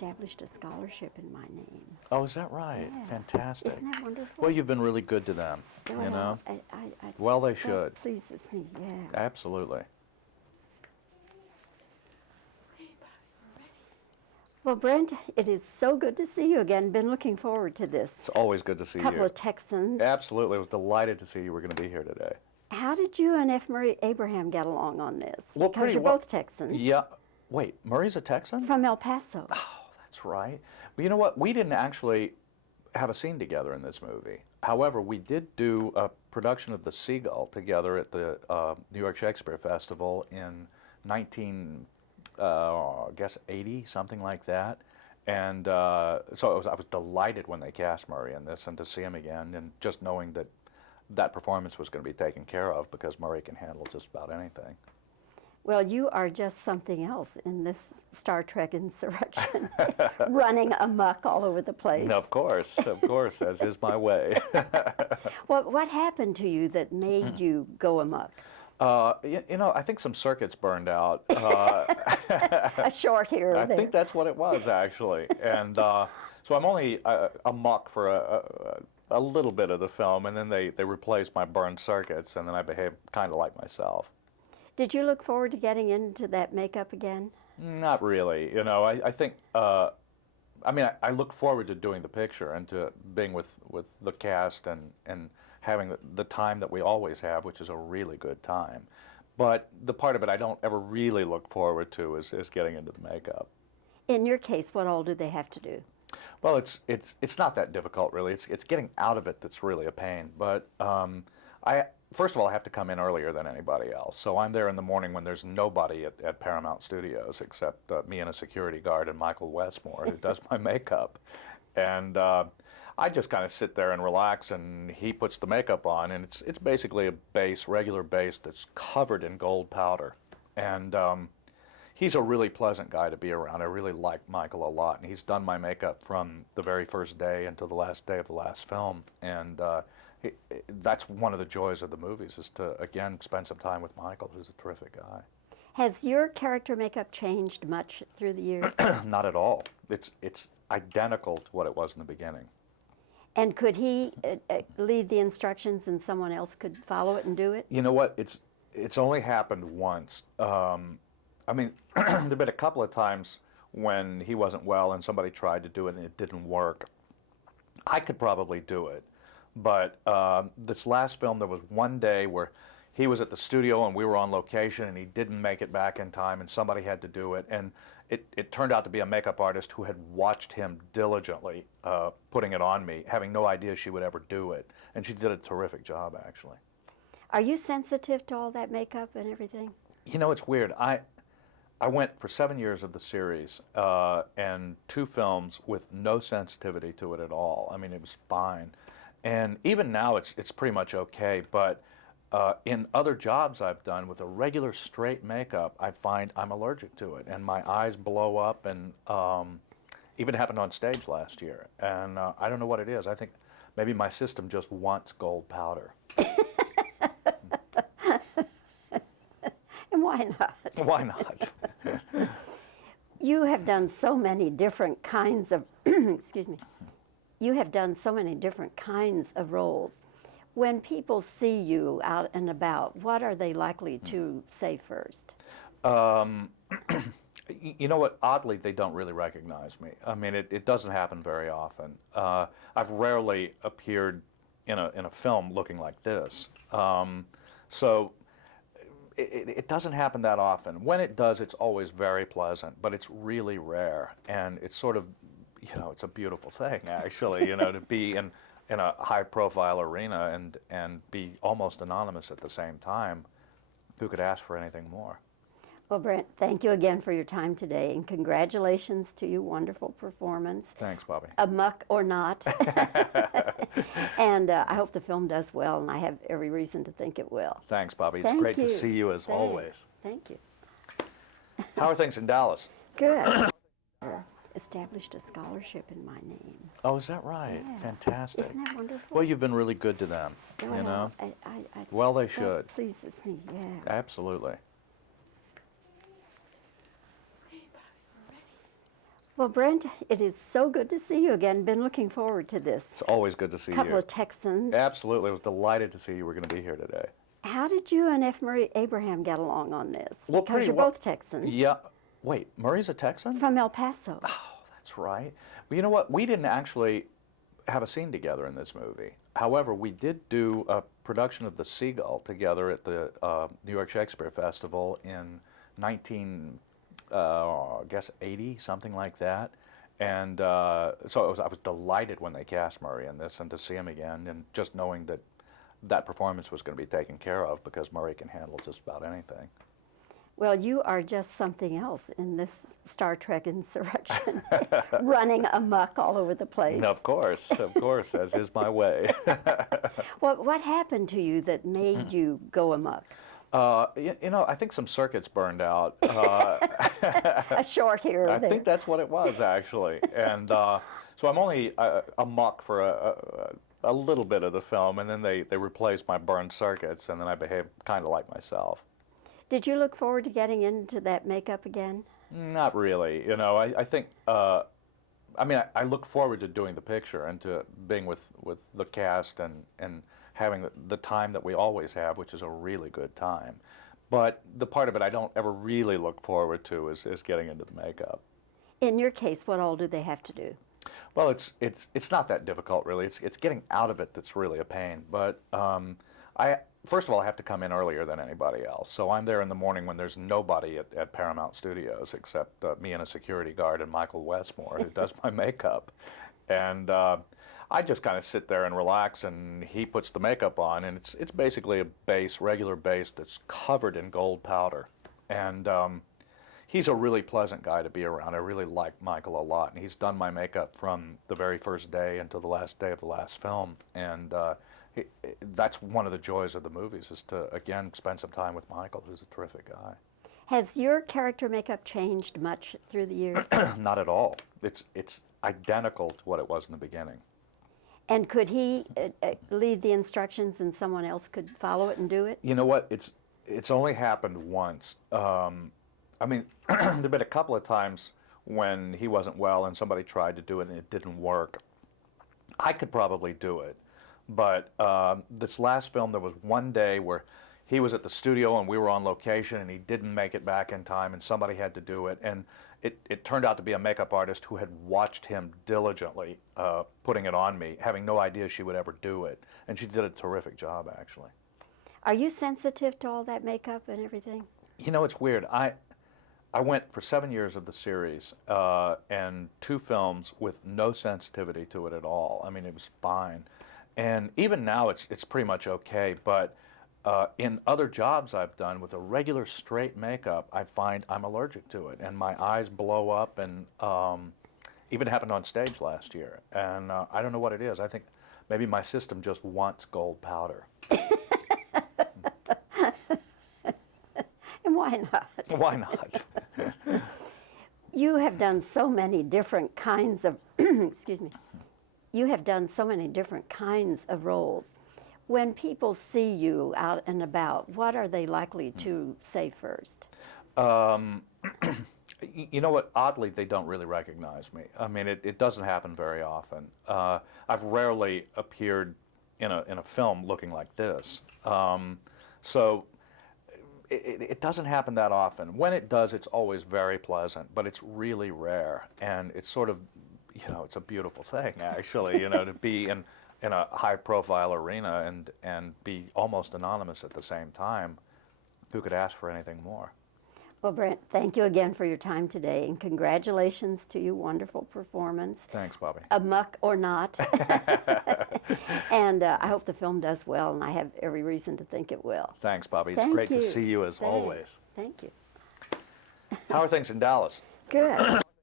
established a scholarship in my name. Oh, is that right? Yeah. Fantastic. Isn't that wonderful? Well, you've been really good to them, Well, you know? I Well, they that should. pleases me, yeah. Absolutely. Well, Brent, it is so good to see you again. Been looking forward to this. It's always good to see you. Couple of Texans. Absolutely. I was delighted to see you were going to be here today. How did you and F. Murray Abraham get along on this? Well, because pretty you're well. both Texans. Yeah. Wait, Murray's a Texan? From El Paso. Oh, that's right. Well, you know what? We didn't actually have a scene together in this movie. However, we did do a production of The Seagull together at the New York Shakespeare Festival in 80, something like that. And so I was delighted when they cast Murray in this and to see him again, and just knowing that that performance was going to be taken care of because Murray can handle just about anything. Well, you are just something else in this Star Trek Insurrection, running amok all over the place. Of course, as is my way. Well, what happened to you that made you go amok? You know, I think some circuits burned out. A short here or I there. think that's what it was, actually. And so I'm only amok for a little bit of the film, and then they replaced my burned circuits, and then I behaved kind of like myself. Did you look forward to getting into that makeup again? Not really. You know, I think, I mean, I look forward to doing the picture and to being with the cast and having the time that we always have, which is a really good time. But the part of it I don't ever really look forward to is getting into the makeup. In your case, what all do they have to do? Well, it's not that difficult, really. It's getting out of it that's really a pain. But first of all, I have to come in earlier than anybody else. So I'm there in the morning when there's nobody at Paramount Studios except me and a security guard and Michael Westmore, who does my makeup. And I just kind of sit there and relax, and he puts the makeup on, and it's basically a base, regular base that's covered in gold powder. And he's a really pleasant guy to be around. I really like Michael a lot, and he's done my makeup from the very first day until the last day of the last film. And that's one of the joys of the movies, is to, again, spend some time with Michael, who's a terrific guy. Has your character makeup changed much through the years? Not at all. It's identical to what it was in the beginning. And could he lead the instructions and someone else could follow it and do it? You know what? It's only happened once. I mean, there've been a couple of times when he wasn't well and somebody tried to do it and it didn't work. I could probably do it. But this last film, there was one day where he was at the studio and we were on location and he didn't make it back in time and somebody had to do it. And it turned out to be a makeup artist who had watched him diligently putting it on me, having no idea she would ever do it. And she did a terrific job, actually. Are you sensitive to all that makeup and everything? You know, it's weird. I went for 7 years of the series and 2 films with no sensitivity to it at all. I mean, it was fine. And even now, it's pretty much okay. But in other jobs I've done with a regular straight makeup, I find I'm allergic to it, and my eyes blow up, and even happened on stage last year. And I don't know what it is. I think maybe my system just wants gold powder. And why not? Why not? You have done so many different kinds of, excuse me, you have done so many different kinds of roles. When people see you out and about, what are they likely to say first? You know what? Oddly, they don't really recognize me. I mean, it doesn't happen very often. I've rarely appeared in a film looking like this. So it doesn't happen that often. When it does, it's always very pleasant, but it's really rare. And it's sort of, you know, it's a beautiful thing, actually, you know, to be in a high-profile arena and be almost anonymous at the same time. Who could ask for anything more? Well, Brent, thank you again for your time today, and congratulations to your wonderful performance. Thanks, Bobbie. Amok or not. And I hope the film does well, and I have every reason to think it will. Thanks, Bobbie. It's Thank great you. to see you as always. Thank you. How are things in Dallas? Good. Established a scholarship in my name. Oh, is that right? Yeah. Fantastic. Isn't that wonderful? Well, you've been really good to them, Well, you know? I Well, they that should. pleases me, yeah. Absolutely. Well, Brent, it is so good to see you again. Been looking forward to this. It's always good to see Couple you. of Texans. Absolutely. I was delighted to see you were going to be here today. How did you and F. Murray Abraham get along on this? Well, because pretty you're well. both Texans. Yeah. Wait, Murray's a Texan? From El Paso. Oh, that's right. Well, you know what? We didn't actually have a scene together in this movie. However, we did do a production of The Seagull together at the New York Shakespeare Festival in 1980, something like that. And so I was delighted when they cast Murray in this, and to see him again, and just knowing that that performance was going to be taken care of because Murray can handle just about anything. Well, you are just something else in this Star Trek Insurrection, running amok all over the place. Of course, as is my way. Well, what happened to you that made you go amok? You know, I think some circuits burned out. A short here or I there. think that's what it was, actually. And so I'm only amok for a little bit of the film, and then they replaced my burned circuits, and then I behaved kind of like myself. Did you look forward to getting into that makeup again? Not really. You know, I think, I mean, I look forward to doing the picture and to being with the cast and having the time that we always have, which is a really good time. But the part of it I don't ever really look forward to is getting into the makeup. In your case, what all do they have to do? Well, it's not that difficult, really. It's getting out of it that's really a pain. But first of all, I have to come in earlier than anybody else. So I'm there in the morning when there's nobody at Paramount Studios except me and a security guard and Michael Westmore, who does my makeup. And I just kind of sit there and relax, and he puts the makeup on, and it's basically a base, regular base that's covered in gold powder. And he's a really pleasant guy to be around. I really like Michael a lot, and he's done my makeup from the very first day until the last day of the last film. And that's one of the joys of the movies, is to, again, spend some time with Michael, who's a terrific guy. Has your character makeup changed much through the years? Not at all. It's identical to what it was in the beginning. And could he lead the instructions and someone else could follow it and do it? You know what? It's only happened once. I mean, there've been a couple of times when he wasn't well and somebody tried to do it and it didn't work. I could probably do it. But this last film, there was one day where he was at the studio and we were on location and he didn't make it back in time and somebody had to do it. And it turned out to be a makeup artist who had watched him diligently putting it on me, having no idea she would ever do it. And she did a terrific job, actually. Are you sensitive to all that makeup and everything? You know, it's weird. I went for 7 years of the series and 2 films with no sensitivity to it at all. I mean, it was fine. And even now, it's pretty much okay. But in other jobs I've done with a regular straight makeup, I find I'm allergic to it, and my eyes blow up. And even happened on stage last year. And I don't know what it is. I think maybe my system just wants gold powder. And why not? Why not? You have done so many different kinds of, excuse me, you have done so many different kinds of roles. When people see you out and about, what are they likely to say first? You know what? Oddly, they don't really recognize me. I mean, it doesn't happen very often. I've rarely appeared in a film looking like this. So it doesn't happen that often. When it does, it's always very pleasant, but it's really rare. And it's sort of, you know, it's a beautiful thing, actually, you know, to be in a high-profile arena and be almost anonymous at the same time. Who could ask for anything more? Well, Brent, thank you again for your time today, and congratulations to your wonderful performance. Thanks, Bobbie. Amok or not. And I hope the film does well, and I have every reason to think it will. Thanks, Bobbie. It's Thank great you. to see you as Thanks. always. Thank you. How are things in Dallas? Good.